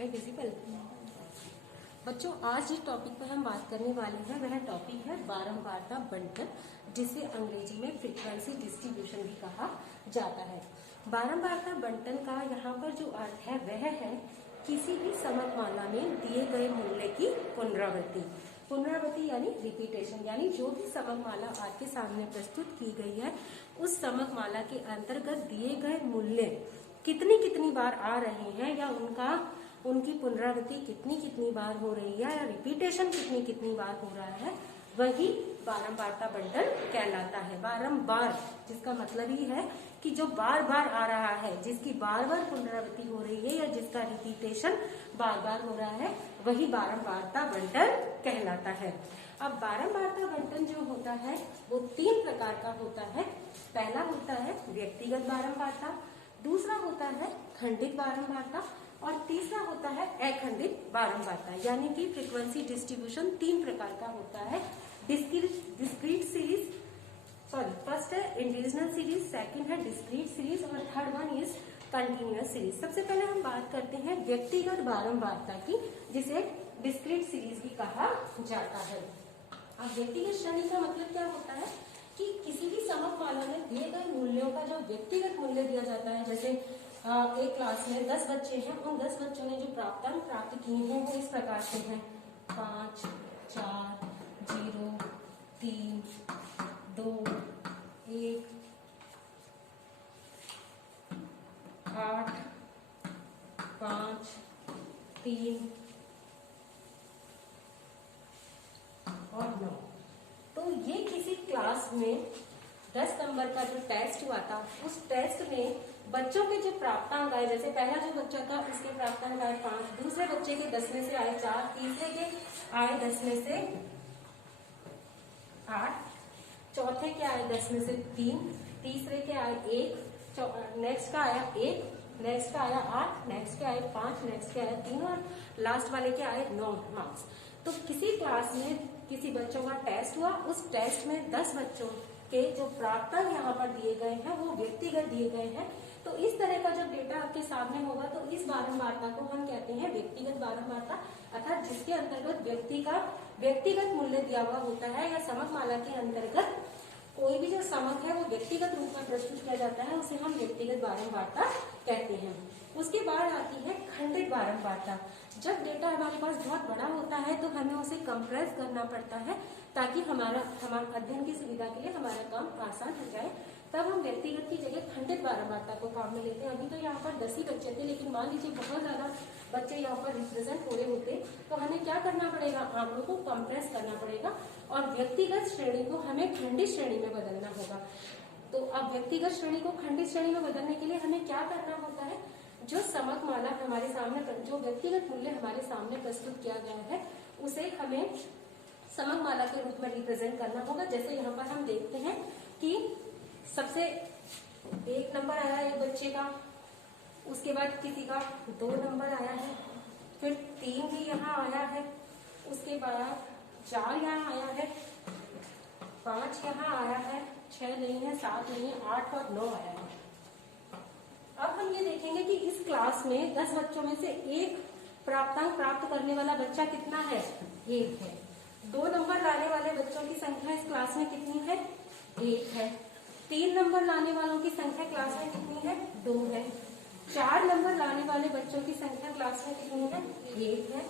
मैं विजिबल। बच्चों, आज जिस टॉपिक पर हम बात करने वाले हैं वह टॉपिक है बारंबारता बंटन, जिसे अंग्रेजी में फ्रीक्वेंसी डिस्ट्रीब्यूशन भी कहा जाता है। बारंबारता बंटन का यहाँ पर जो अर्थ है वह है किसी भी समकमाला में दिए गए मूल्य की पुनरावृत्ति। पुनरावृत्ति यानी रिपीटेशन, यानी जो भी समकमाला आपके सामने प्रस्तुत की गई है उस समकमाला के अंतर्गत दिए गए मूल्य कितनी कितनी बार आ रहे हैं या उनकी पुनरावृत्ति कितनी कितनी बार हो रही है या रिपीटेशन कितनी कितनी बार हो रहा है, वही बारंबारता बंटन कहलाता है। बारंबार जिसका मतलब ही है कि जो बार बार आ रहा है, जिसकी बार बार पुनरावृत्ति हो रही है या जिसका रिपीटेशन बार बार हो रहा है, वही बारंबारता बंटन कहलाता है। अब बारंबारता बंटन जो होता है वो 3 प्रकार का होता है। पहला होता है व्यक्तिगत बारंबारता, दूसरा होता है खंडित बारंबारता और तीसरा होता है अखंडित बारंबारता। यानी कि फ्रीक्वेंसी डिस्ट्रीब्यूशन 3 प्रकार का होता है। डिस्क्रीट सीरीज, फर्स्ट है इंडिविजुअल सीरीज, सेकंड है डिस्क्रीट सीरीज और third one is continuous series. सबसे पहले हम बात करते हैं व्यक्तिगत बारंबारता की, जिसे डिस्क्रीट सीरीज भी कहा जाता है। अब व्यक्तिगत श्रेणी का मतलब क्या होता है कि किसी भी समकमाला में दिए गए मूल्यों का जो व्यक्तिगत मूल्य दिया जाता है, जैसे एक क्लास में 10 बच्चे हैं, उन 10 बच्चों ने जो प्राप्तांक प्राप्त किए हैं वो इस प्रकार से हैं 5, 4, 0, 3, 2, 1, 8, 5, 3 और 9। तो ये किसी क्लास में 10 नंबर का जो टेस्ट हुआ था, उस टेस्ट में बच्चों के जो प्राप्तांक आए, जैसे पहला जो बच्चा था उसके प्राप्तांक आए 5, दूसरे बच्चे के 10 में से आए 4, तीसरे के आए 10 में से 8, चौथे के आए 10 में से 3, तीसरे के आए 1, नेक्स्ट का आया 1, नेक्स्ट का आया 8, नेक्स्ट के आए 5, नेक्स्ट के आया 3 और लास्ट वाले के आए 9 मार्क्स। तो किसी क्लास में किसी बच्चों का टेस्ट हुआ, उस टेस्ट में 10 बच्चों के जो प्राप्तांक यहाँ पर दिए गए हैं वो व्यक्तिगत दिए गए हैं। तो इस तरह का जब डेटा आपके सामने होगा तो इस बारंबारता को हम कहते हैं व्यक्तिगत बारंबारता, अर्थात जिसके अंतर्गत व्यक्ति का व्यक्तिगत मूल्य दिया हुआ होता है या समकमाला के अंतर्गत कोई भी जो समक है वो व्यक्तिगत रूप में प्रस्तुत किया जाता है, उसे हम व्यक्तिगत बारंबारता कहते हैं। उसके बाद आती है खंडित बारंबारता। जब डेटा हमारे पास बहुत बड़ा होता है तो हमें उसे कंप्रेस करना पड़ता है ताकि हमारा अध्ययन की सुविधा के लिए हमारा काम आसान हो जाए, तब हम व्यक्तिगत की जगह खंडित बारंबारता को काम में लेते हैं। अभी तो यहाँ पर 10 ही बच्चे थे, लेकिन मान लीजिए बहुत ज्यादा बच्चे यहाँ पर रिप्रेजेंट हो रहे होते तो हमें क्या करना पड़ेगा, आंकड़ों को कंप्रेस करना पड़ेगा और व्यक्तिगत श्रेणी को हमें खंडित श्रेणी में बदलना होगा। तो अब व्यक्तिगत श्रेणी को खंडित श्रेणी में बदलने के लिए हमें क्या करना होता है, जो समकमाला हमारे सामने, जो व्यक्तिगत मूल्य हमारे सामने प्रस्तुत किया गया है उसे हमें समकमाला के रूप में रिप्रेजेंट करना होगा। जैसे यहाँ पर हम देखते हैं कि सबसे 1 नंबर आया एक बच्चे का, उसके बाद किसी का 2 नंबर आया है, फिर 3 भी यहाँ आया है, उसके बाद 4 यहाँ आया है, 5 यहाँ आया है, 6 नहीं है, 7 नहीं है, 8 और 9 आया है। अब हम ये देखेंगे कि इस क्लास में 10 बच्चों में से एक प्राप्तांक प्राप्त करने वाला बच्चा कितना है, 1 है। 2 नंबर लाने वाले बच्चों की संख्या इस क्लास में कितनी है, 1 है। 3 नंबर लाने वालों की संख्या क्लास में कितनी है, 2 है। 4 नंबर लाने वाले बच्चों की संख्या क्लास में कितनी है, 1 है।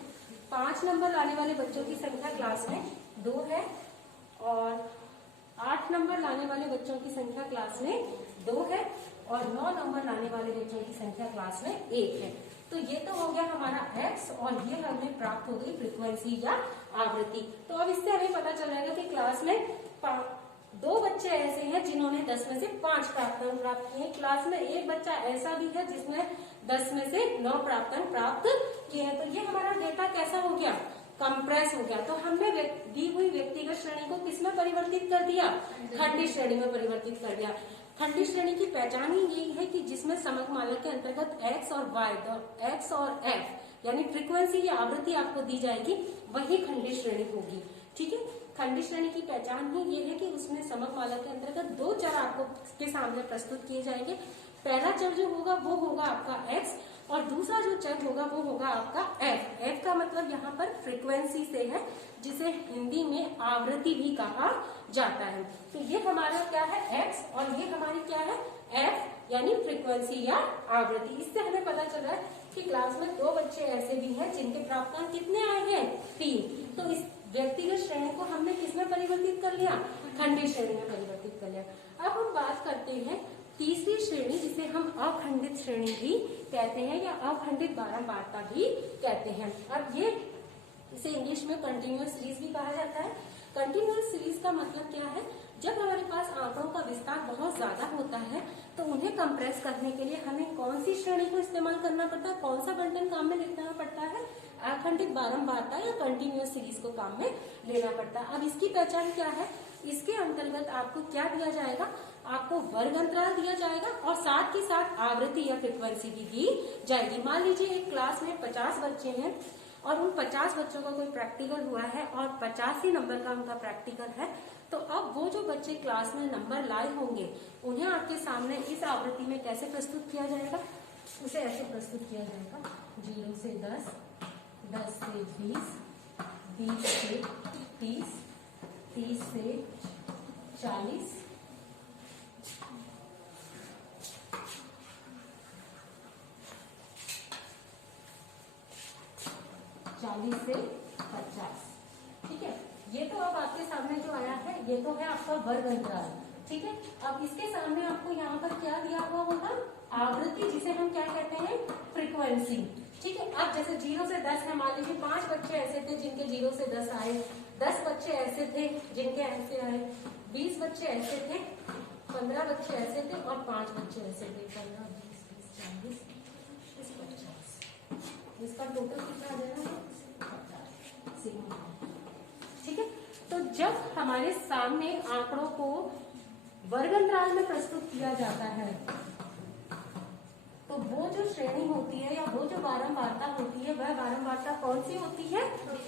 5 नंबर लाने वाले बच्चों की संख्या क्लास में 2 है और 8 नंबर लाने वाले बच्चों की संख्या क्लास में 2 है और 9 नंबर लाने वाले बच्चों की संख्या क्लास में 1 है। तो ये तो हो गया हमारा x और ये हमें प्राप्त हो गई फ्रीक्वेंसी या आवृत्ति। तो अब इससे हमें पता चल जाएगा कि क्लास में 2 बच्चे ऐसे हैं जिन्होंने 10 में से 5 प्राप्तांक प्राप्त किए हैं। क्लास में एक बच्चा ऐसा भी है जिसने 10 में से 9 प्राप्तांक प्राप्त किए हैं। तो ये हमारा डेटा कैसा हो गया, कंप्रेस हो गया। तो हमने दी हुई व्यक्तिगत श्रेणी को किसमें परिवर्तित कर दिया, खंडित श्रेणी में परिवर्तित कर दिया। खंडित श्रेणी की पहचान ही यही है कि जिसमें समकमाला के अंतर्गत x और y, x और f यानी फ्रीक्वेंसी या आवृत्ति आपको दी जाएगी, वही खंडित श्रेणी होगी। ठीक है, खंडित श्रेणी की पहचान ही ये है कि उसमें समकमाला के अंतर्गत 2 चर आपको के सामने प्रस्तुत किए जाएंगे। पहला चर जो होगा वो होगा आपका x और दूसरा जो चर होगा वो होगा आपका एफ। एफ का मतलब यहाँ पर फ्रीक्वेंसी से है, जिसे हिंदी में आवृत्ति भी कहा जाता है। तो ये हमारा क्या है एक्स और ये हमारी क्या है एफ, यानी फ्रीक्वेंसी या आवृत्ति। इससे हमें पता चल रहा है कि क्लास में 2 बच्चे ऐसे भी हैं जिनके प्राप्तांक कितने आए हैं 3। तो इस व्यक्तिगत श्रेणी को हमने किसमें परिवर्तित कर लिया, खंडित श्रेणी में परिवर्तित कर लिया। अब हम बात करते हैं तीसरी श्रेणी, जिसे हम अखंडित श्रेणी भी कहते हैं या अखंडित बारंबारता भी कहते हैं। अब ये इसे इंग्लिश में कंटिन्यूअस सीरीज भी कहा जाता है। कंटिन्यूअस सीरीज का मतलब क्या है, जब हमारे पास आंकड़ों का विस्तार बहुत ज्यादा होता है तो उन्हें कंप्रेस करने के लिए हमें कौन सी श्रेणी को इस्तेमाल करना पड़ता है, कौन सा बंटन काम में लेना पड़ता है, अखंडित बारंबारता या कंटिन्यूअस सीरीज को काम में लेना पड़ता है। अब इसकी पहचान क्या है, इसके अंतर्गत आपको क्या दिया जाएगा, आपको वर्ग अंतराल दिया जाएगा और साथ ही साथ आवृत्ति या फ्रिक्वेंसी भी दी जाएगी। मान लीजिए एक क्लास में 50 बच्चे हैं और उन 50 बच्चों का कोई प्रैक्टिकल हुआ है और 85 नंबर का उनका प्रैक्टिकल है, तो अब वो जो बच्चे क्लास में नंबर लाए होंगे उन्हें आपके सामने इस आवृत्ति में कैसे प्रस्तुत किया जाएगा, उसे ऐसे प्रस्तुत किया जाएगा 0 से 10, 10 से 20, 20 से 30, 30 से 40, 40 से 50। ठीक है, ये तो अब आपके सामने जो आया है ये तो है आपका वर्ग अंतराल। ठीक है, अब इसके सामने आपको यहाँ पर क्या दिया हुआ होगा, आवृत्ति, जिसे हम क्या कहते हैं फ्रीक्वेंसी। ठीक है, अब जैसे 0 से 10 है, मान लीजिए 5 बच्चे ऐसे थे जिनके 0 से 10 आए, 10 बच्चे ऐसे थे जिनके ऐसे आए, 20 बच्चे ऐसे थे, 15 बच्चे ऐसे थे और 5 बच्चे ऐसे थे, 15, 20, 40, 50। इसका टोटल कितना आ जाएगा, 50। ठीक है, तो जब हमारे सामने आंकड़ों को वर्ग अंतराल में प्रस्तुत किया जाता है तो वो जो श्रेणी होती है या वो जो बारंबारता होती है वह बारंबारता कौन सी होती है,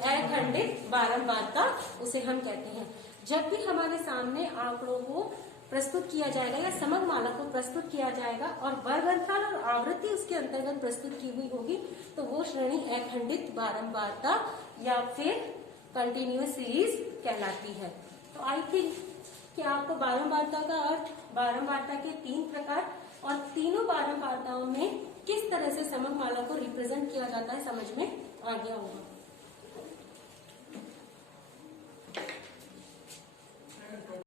अखंडित बारंबारता उसे हम कहते हैं। जब भी हमारे सामने आंकड़ों को प्रस्तुत किया जाएगा या समग्र माला को प्रस्तुत किया जाएगा और वर्ग अंतराल और आवृत्ति उसके अंतर्गत प्रस्तुत की हुई होगी तो वो श्रेणी अखंडित बारंबारता या फिर कंटिन्यूअस सीरीज कहलाती है। तो आई थिंक कि आपको बारंबारता का अर्थ, बारंबारता के 3 प्रकार और तीनों बारंबारताओं में किस तरह से समग्र माला को रिप्रेजेंट किया जाता है समझ में आ गया होगा।